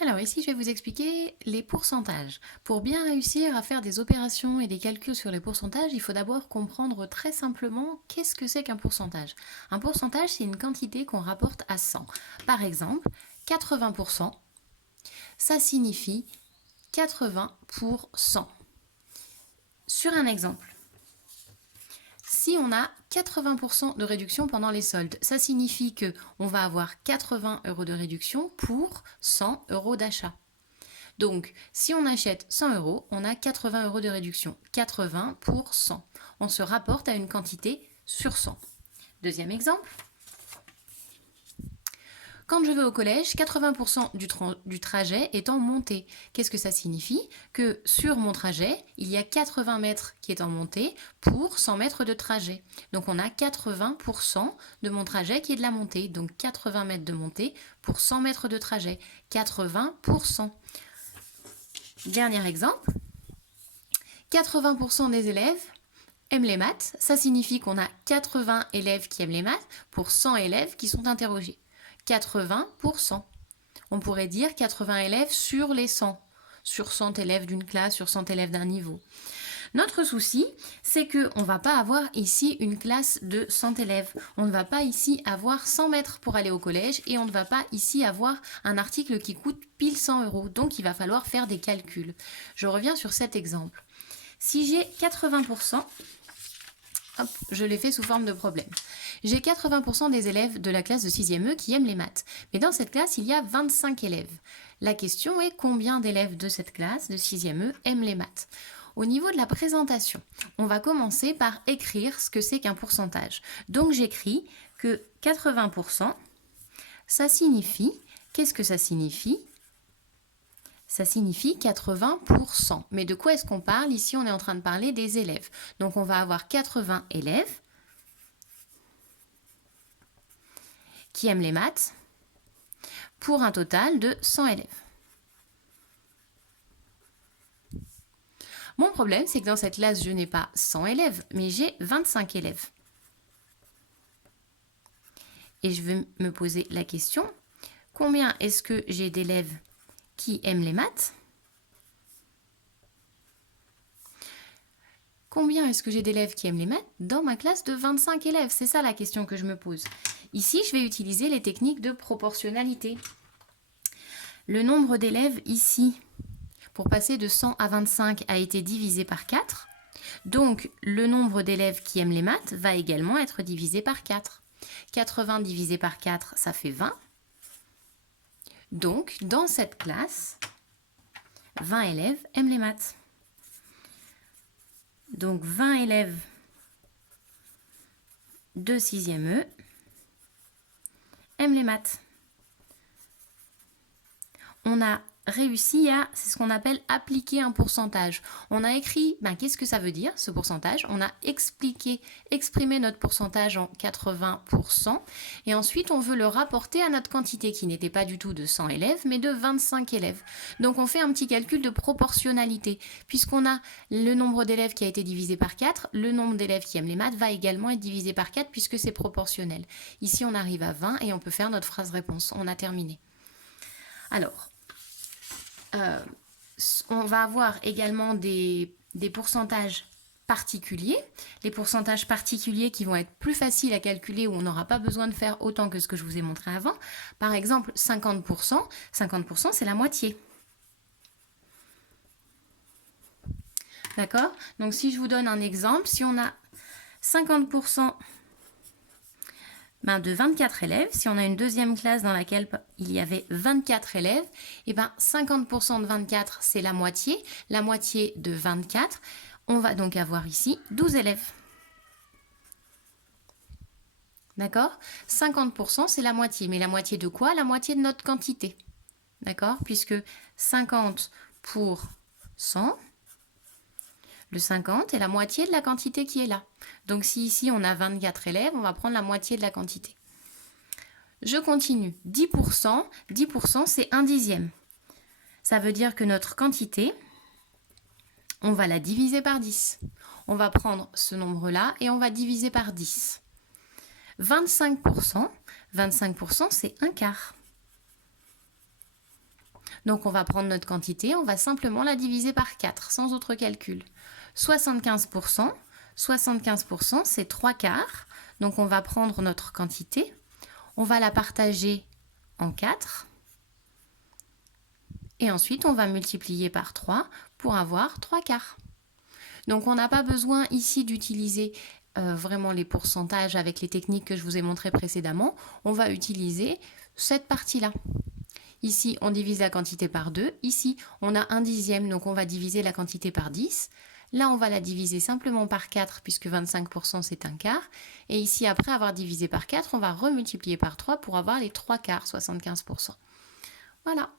Alors ici, je vais vous expliquer les pourcentages. Pour bien réussir à faire des opérations et des calculs sur les pourcentages, il faut d'abord comprendre très simplement qu'est-ce que c'est qu'un pourcentage. Un pourcentage, c'est une quantité qu'on rapporte à 100. Par exemple, 80%, ça signifie 80 pour 100. Sur un exemple, si on a 80% de réduction pendant les soldes, ça signifie qu'on va avoir 80 € de réduction pour 100 € d'achat. Donc, si on achète 100 €, on a 80 € de réduction. 80 pour 100. On se rapporte à une quantité sur 100. Deuxième exemple. Quand je vais au collège, 80% du trajet est en montée. Qu'est-ce que ça signifie? Que sur mon trajet, il y a 80 mètres qui est en montée pour 100 mètres de trajet. Donc on a 80% de mon trajet qui est de la montée. Donc 80 mètres de montée pour 100 mètres de trajet. 80%. Dernier exemple. 80% des élèves aiment les maths. Ça signifie qu'on a 80 élèves qui aiment les maths pour 100 élèves qui sont interrogés. 80%. On pourrait dire 80 élèves sur les 100. Sur 100 élèves d'une classe, sur 100 élèves d'un niveau. Notre souci, c'est qu'on ne va pas avoir ici une classe de 100 élèves. On ne va pas ici avoir 100 mètres pour aller au collège et on ne va pas ici avoir un article qui coûte pile 100 €. Donc il va falloir faire des calculs. Je reviens sur cet exemple. Si j'ai 80%, hop, je l'ai fait sous forme de problème. J'ai 80% des élèves de la classe de 6e E qui aiment les maths. Mais dans cette classe, il y a 25 élèves. La question est combien d'élèves de cette classe de 6e E aiment les maths? Au niveau de la présentation, on va commencer par écrire ce que c'est qu'un pourcentage. Donc j'écris que 80%, ça signifie, qu'est-ce que ça signifie? Ça signifie 80%. Mais de quoi est-ce qu'on parle? Ici, on est en train de parler des élèves. Donc on va avoir 80 élèves qui aiment les maths pour un total de 100 élèves. Mon problème, c'est que dans cette classe, je n'ai pas 100 élèves, mais j'ai 25 élèves. Et je vais me poser la question, combien est-ce que j'ai d'élèves qui aiment les maths? Combien est-ce que j'ai d'élèves qui aiment les maths dans ma classe de 25 élèves? C'est ça la question que je me pose. Ici, je vais utiliser les techniques de proportionnalité. Le nombre d'élèves ici, pour passer de 100 à 25, a été divisé par 4. Donc, le nombre d'élèves qui aiment les maths va également être divisé par 4. 80 divisé par 4, ça fait 20. Donc, dans cette classe, 20 élèves aiment les maths. Donc, 20 élèves de 6e E aiment les maths. On a réussi à, c'est ce qu'on appelle appliquer un pourcentage. On a écrit, qu'est-ce que ça veut dire ce pourcentage? On a exprimé notre pourcentage en 80% et ensuite on veut le rapporter à notre quantité qui n'était pas du tout de 100 élèves mais de 25 élèves. Donc on fait un petit calcul de proportionnalité. Puisqu'on a le nombre d'élèves qui a été divisé par 4, le nombre d'élèves qui aiment les maths va également être divisé par 4 puisque c'est proportionnel. Ici on arrive à 20 et on peut faire notre phrase réponse. On a terminé. Alors, on va avoir également des pourcentages particuliers. Les pourcentages particuliers qui vont être plus faciles à calculer où on n'aura pas besoin de faire autant que ce que je vous ai montré avant. Par exemple, 50%, 50% c'est la moitié. D'accord? Donc si je vous donne un exemple, si on a 50% de 24 élèves, si on a une deuxième classe dans laquelle il y avait 24 élèves, et 50% de 24, c'est la moitié de 24. On va donc avoir ici 12 élèves. D'accord? 50%, c'est la moitié. Mais la moitié de quoi? La moitié de notre quantité. D'accord? Puisque 50 pour 100, le 50 est la moitié de la quantité qui est là. Donc si ici on a 24 élèves, on va prendre la moitié de la quantité. Je continue. 10%, 10% c'est 1/10. Ça veut dire que notre quantité, on va la diviser par 10. On va prendre ce nombre-là et on va diviser par 10. 25%, 25% c'est 1/4. Donc on va prendre notre quantité, on va simplement la diviser par 4, sans autre calcul. 75%, 75% c'est 3 quarts. Donc on va prendre notre quantité, on va la partager en 4. Et ensuite on va multiplier par 3 pour avoir 3 quarts. Donc on n'a pas besoin ici d'utiliser vraiment les pourcentages avec les techniques que je vous ai montrées précédemment. On va utiliser cette partie-là. Ici, on divise la quantité par 2. Ici, on a 1/10, donc on va diviser la quantité par 10. Là, on va la diviser simplement par 4, puisque 25% c'est un quart. Et ici, après avoir divisé par 4, on va remultiplier par 3 pour avoir les 3 quarts, 75%. Voilà.